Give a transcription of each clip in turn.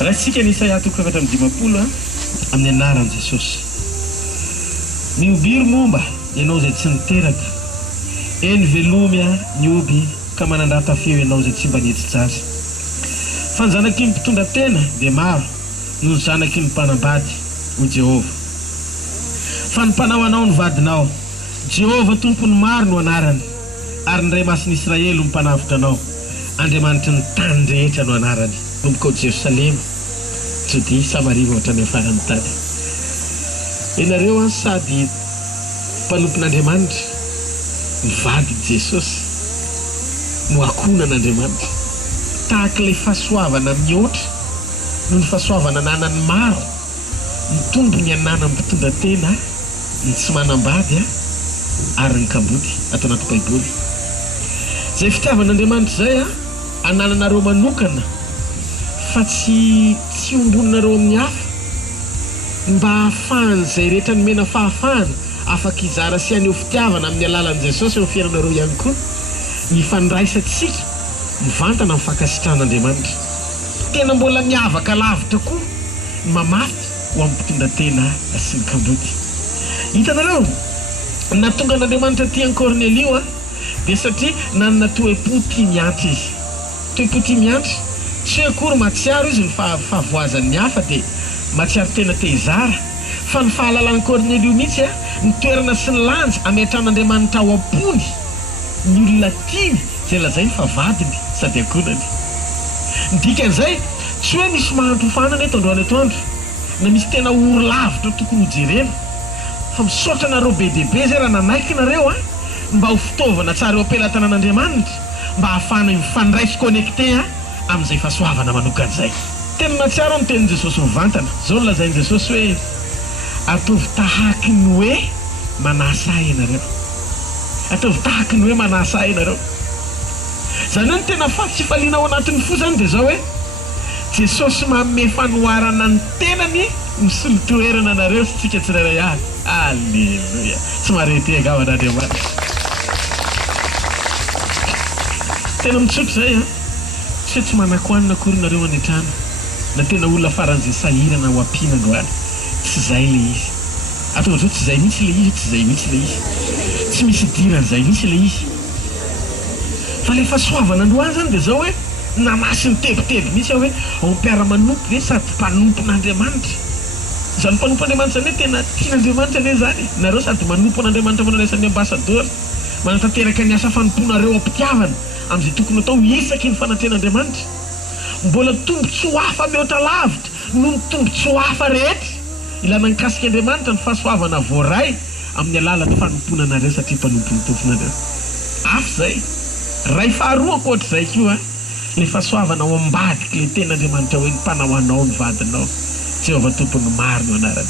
raha isika ny Isaia 40 amin'ny anaran'i Jesosy. Miobiry momba ianao izay tsy niteraka, eny velomia nioby ka manandrata feo ianao izay tsy mba nihetsi-tsara. Fa ny zanaky ny mpitondra tena dia maro noho ny zanaky ny mpanambady ho Jehova. Fa ny mpanao anao ny vadinao, Jehova tompony maro no anarany, ary ny Ray Masiny Israely ho mpanavitra anao, Andriamanitra ny tany rehetra no anarany. Nomboka ao Jerusalema, Judea, Samaria hatrany amin'ny farany tany. Ianareo sady mpanompon'Andriamanitra, mivady Jesosy no akonan'Andriamanitra, tahaka ilay fahasoavana mihoatra noho ny fahasoavana ananany maro, mitombo ny anana mpitondra tena, ny tsy manambady ary ny kaboty ato anaty Baiboly. Zay fitiavan'Andriamanitra zay anananareo manokana, fa tsy ombonareo amin'ny hafa, mba ahafahany zay rehetra nomena fahafahana afaka izara sy aneo fitiavana amin'ny alalan'i Jesosy eo fiainanareo ihany koa, mifandraisantsika mivantana amin'ny fankasitran'Andriamanitra. Tena mbola miavaka lavitra koa mamaty ho amin'ny mpitondra tena sy ny kaboty. Hitanareo, natonga an'Andriamanitra ty an Cornelio dia satria nanana toe-po tia miantra izy. Toe-po tia miantra, tsy hoe akory matsiaro izy ny fahavoazan'ny hafa dia matsiaro tena tezara, fa ny fahalalan'ny Cornelio mihitsy ny toerana sy ny lanja ametran'Andriamanitra ao am-pony ny olona tiany zay lazainy fa vadiny sady akonany. Ny dikan'izay tsy hoe misy mahantrofanana eto androany atoandro, na misy tena oro lavitra tokony ho jerena, fa misaotra nareo be dehibe zay raha nanaiky nareo mba ho fitaovana tsara eo am-pelatanan'Andriamanitra, mba ahafahana mifandray sy connecté amin'izay fahasoavana manokan'izay. Tena natsiaro ny tenin' Jesosy mivantana. Zao no lazain'i Jesosy hoe atovy tahaky ny hoe manasa ianareo, atovy tahaky ny hoe manasa ianareo. Zany hoe ny tena faty sy faliana ao anatin'ny fo zany dia zao hoe Jesosy manome fanoharana ny tenany misolo toerana anareo sy tsika tsirairay avy. Alleluia, tsy marety agavan'Andriamanitra. Tena mitsotra zay tsy manakoanina akory nareo anetrana, na tena olona faran'izay sahirana ho ampiana androany. Tsy zay le izy, atao ohatry tsy zay mihitsy le izy, tsy zay mihitsy le izy, tsy misy diran'izay mihitsy le izy. Fa le fahasoavana androany zany dia zao hoe nanasy ny tebotebo mihitsy hoe ao mpiara-manompo ve sady mpanompon'Andriamanitra. Zany mpanompon'Andriamanitra zany hoe tena tian'Andriamanitra le zany. Nareo sady manompon'Andriamanitra manandraisan'ny ambasadora, manatanteraka ny asa fanomponareo am-pitiavana amin'izay tokony atao isaky ny fanatrehan'Andriamanitra. Mbola tombotsoa ho hafa mihoatra lavitra no ny tombotsoa ho hafa rehetra ilana nikasika Andriamanitra ny fahasoavana voaray amin'ny alalan'ny fanomponanareo satria mpanompony tomponareo. Afy zay, ray faharoa ankoatr'izay koa le fahasoavana ao ambadiky le ten'Andriamanitra hoe ny mpanao anao ny vadinao, Jehova tompony maro no anarany.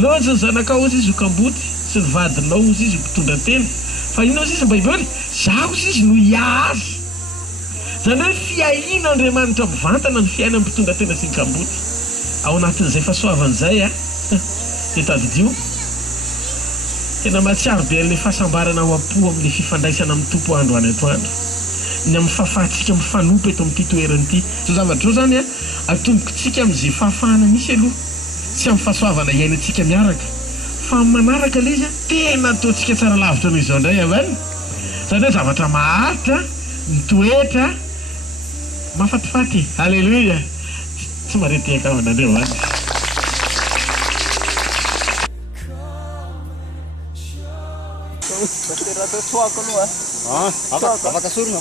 Loatra ny zanakao ozy izy ho kamboty sy ny vadinao ozy izy ho mpitondra tena, fa ino ozy izy ny Baiboly? Zaho ozy izy no hiazy. Zany hoe fiahin'Andriamanitra mivantana ny fiainany mpitondra tena sy ny kamboty. Ao anatin'izay fahasoavan'izay dia tadidio tena matsiaro be an'ilay fahasambarana ao am-po amin'ilay fifandraisana amin'ny tompo androany atoandro, ny amin'ny fahafahantsika mifanompy eto amin'ity toerana ity. Zao zavatra zao zany atombokontsika amin'izay fahafahana misy aloha, tsy amin'ny fahasoavana iainantsika miaraka, fa amin'ny manaraka le izy tena ataontsika tsara lavitra noho izao indray avany. Zany hoe zavatra maharitra, mitoetra, mahafatifaty. Alleluia, tsy marety akavan'Andriamanitra. Afaka sorona.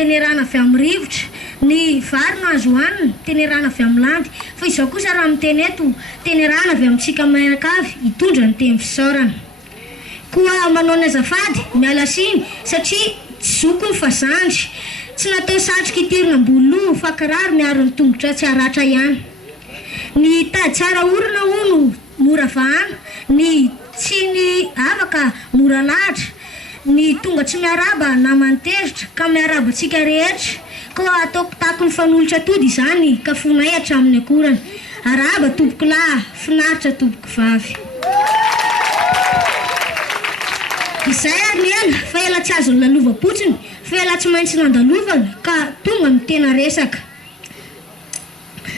tenerana avy amin'ny rivotra, ny vary no azo hohanina tenerana avy amin'ny landy, fa izao kosa raha miteny eto tenerana avy amintsika mianakavy hitondra ny teny fisaorana. Koa manao ny azafady miala siny satria tsy zokony fa zandry, tsy natao satroka hitirina ambolo fa kiraro miaro ny tongotra tsy haratra ihany. Ny tady tsara orona hono mora vahana, ny tsy ny afaka mora lahatra, ny tonga tsy miaraba na mantezitra ka miaraba tsika rehetra. Koa ataoko tako ny fanolotra tody izany ka fonay hatramin'ny akorana. Araba tompoko lahy, finaritra tompoko vavy. Izay ary ela fa ela tsy azo ny lalova-potsiny, fa ela tsy maintsy nandalovana ka tonga ny tena resaka.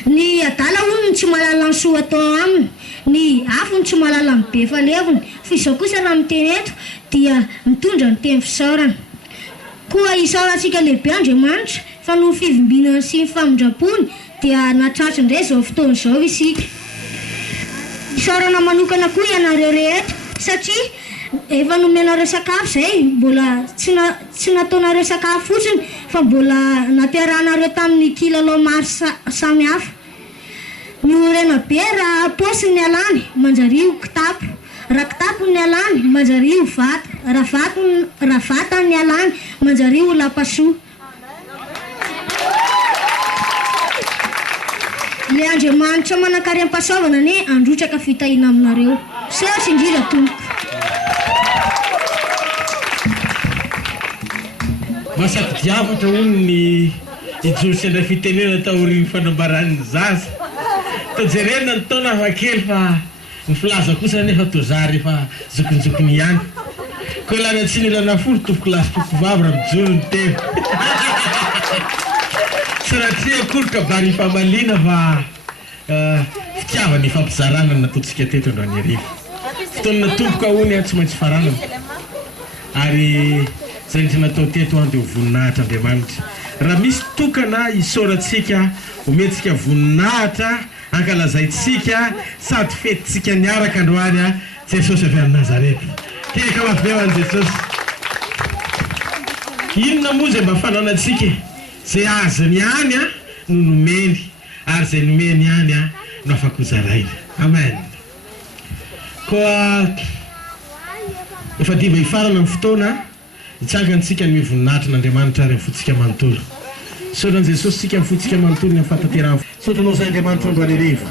Ny adala hono tsy mahalala ny soa atao aminy, ny afony tsy mahalala ny be falevony, fa izao kosa raha miteny eto dia mitondra ny teny fisaorana. Koa isaorantsika lehibe Andriamanitra fa no fivimbinana sy ny famondrapony dia natratra indray zao fotoana izao isika. Isaorana manokana koa ianareo rehetra satria efa nomenareo sakafo izay mbola tsy nataonareo sakafo fotsiny fa mbola nampiarahanareo tamin'ny kilalao maro samihafa. Ny orena be raha paosy ny alany manjario kitapo, raha kitapo ny alany manjario vata, raha vata ny alany manjario lapasoa. Le Andriamanitra manan-karem-pahasoavana ne androtraka fitahina aminareo. Sehatra indrindra tompoko. Masaky diavatra hono ny ijosy andra fitenena taorian'ny fanambaran'ny zaza. Tajerena ny taona hafakely fa ny filaza kosa nefa tozary efa zokonjokony ihany. Koa ilana tsy nilana folo tompoko lasy tompoko vavy raha mijoro ny tena. Tsy raha tsy akoroka bary famalina fa fitiavana ifampizarana nataontsika teto androany arivo. Fotoana tompoka hono tsy maintsy faranana. Ary zay ny natao teto dia ho voninahitra Andriamanitra. Raha misy tokana isaorantsika ometsika voninahitra ankalazaitsika sady fetintsika niaraka androany Jesosy avy any Nazareta. Keka maveoany Jesosy. Inona moa zay mba fananantsika zay azony ihany no nomeny ary zay nomeny ihany no afaka hozaraina. Amen. Koa efa diva hifarana amin'ny fotoana hitsangantsika ny voninahitra n'Andriamanitra ary mifotsika manontolo. Saoran'i Jesosy sika mifotsika manontolo ny mifantaterana. Saotranao zay Andriamanitra androany arivo.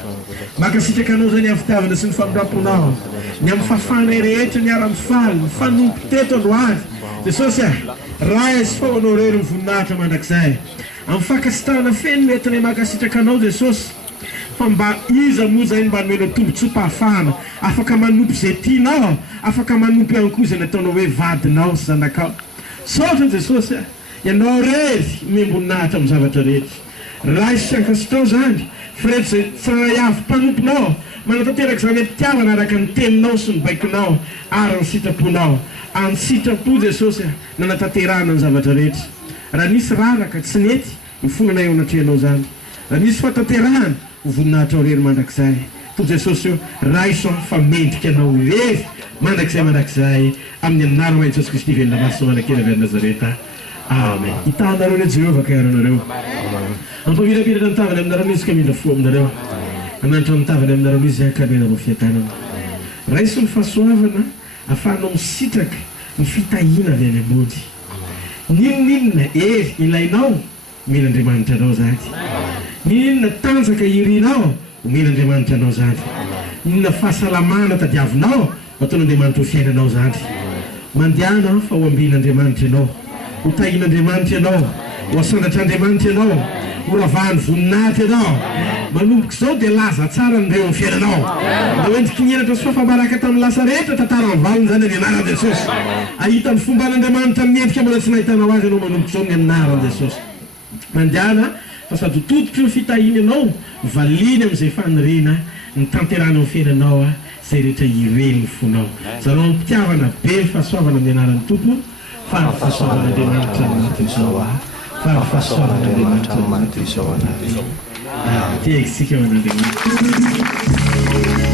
Makasitrakanao zay ny havitiavana sy ny famindraponao. Ny amin'ny fafana rehetra ny ara-mifaly, ny fanompo teto androany. Jesosy raha izy fao anao rery ny voninahitra mandrakizay. Amin'ny fankasitrahana feno mety ny makasitrakanao Jesosy. Fa mba iza moa zay mba nomena tombontsoam-pahafahana, afaka manompo zay tianao, afaka manompo ihany koa zay nataonao hoe vadinao sy zanakao. Saotra Jesosy ianao rery miamboninahitra amin'ny zavatra rehetra. Raha izy siankasitrao zany, frety zay tsara avy mpanomponao, manatanteraka zany am-pitiavana araka ny teninao sy ny baikonao ary ny sitraponao. Any sitrapo Jesosy nanatanterahana ny zavatra rehetra. Raha nisy raraka tsy nety, mifonana eo anatrehanao zany. Raha nisy fatanterahana, voninahitra ao rery mandrakizay. To Jesosy io raha iso fa mendrika anao rery mandrakizay amin'ny anarana Jesosy Kristy velona maso manakely avy any Nazareta. Amen. Hitanareo le Jehovah ka aranareo. Ampavirapirana ny tavany aminareo misy ka mindra fo aminareo. Anantra ny tavany aminareo misy akarena fiatanana. Raha iso ny fahasoavana afahanao misitraka ny fitahina avy any ambody. Ninona ery ilainao mila Andriamanitra anao zany. Ninona tanjaka irinao mila Andriamanitra anao zany. Ninona fahasalamana tadiavinao ataon'Andriamanitra ho fiainanao zany. Mandehana fa ho ambian'Andriamanitra ianao, ho tahin'Andriamanitra ianao, ho asandratr'Andriamanitra ianao, ho ravahany voninahitra ianao. Manomboka izao dia laza tsara ny reo ny fiainanao. Da hoendriky nianatra sy fahabaraka tamin'ny lasa rehetra tantara ny valiny zany ny anaran'i Jesosy. Ahita ny fomban'Andriamanitra amin'ny endrika mbola tsy nahitanao azy ianao manomboka izao ny anaran'i Jesosy. Mandehana fa sady ho tototry ny fitahina ianao, valiny amin'izay faniriana ny tanterana ny fiainanao zay rehetra ireny ny fonao. Zareo ampitiavana be ny fahasoavana amin'ny anaran'ny Tompo, fa ny fahasoavana Andriamanitra anaty izao fa ny fahasoavana Andriamanitra anaty izao anaty. Tiaisika ao an'Andriamanitra.